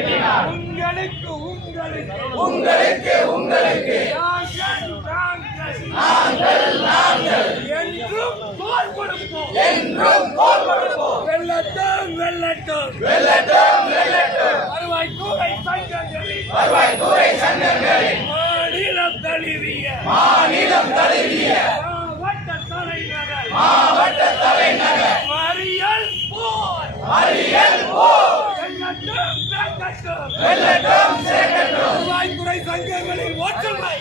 உங்களுக்கு உங்களுக்கு உங்களுக்கு நாங்கள் என்றும் தோல் கொடுப்போம் வெள்ளட்டும் வருவாய்த்துறை சங்கங்களின் மாநிலம் தழுவிய மாவட்ட தலைநகர் மறியல் போர் வெள்ளட்டும் சேர்க்கட்டும் வருவாய்த்துறை சங்கங்களின் ஒற்றுமை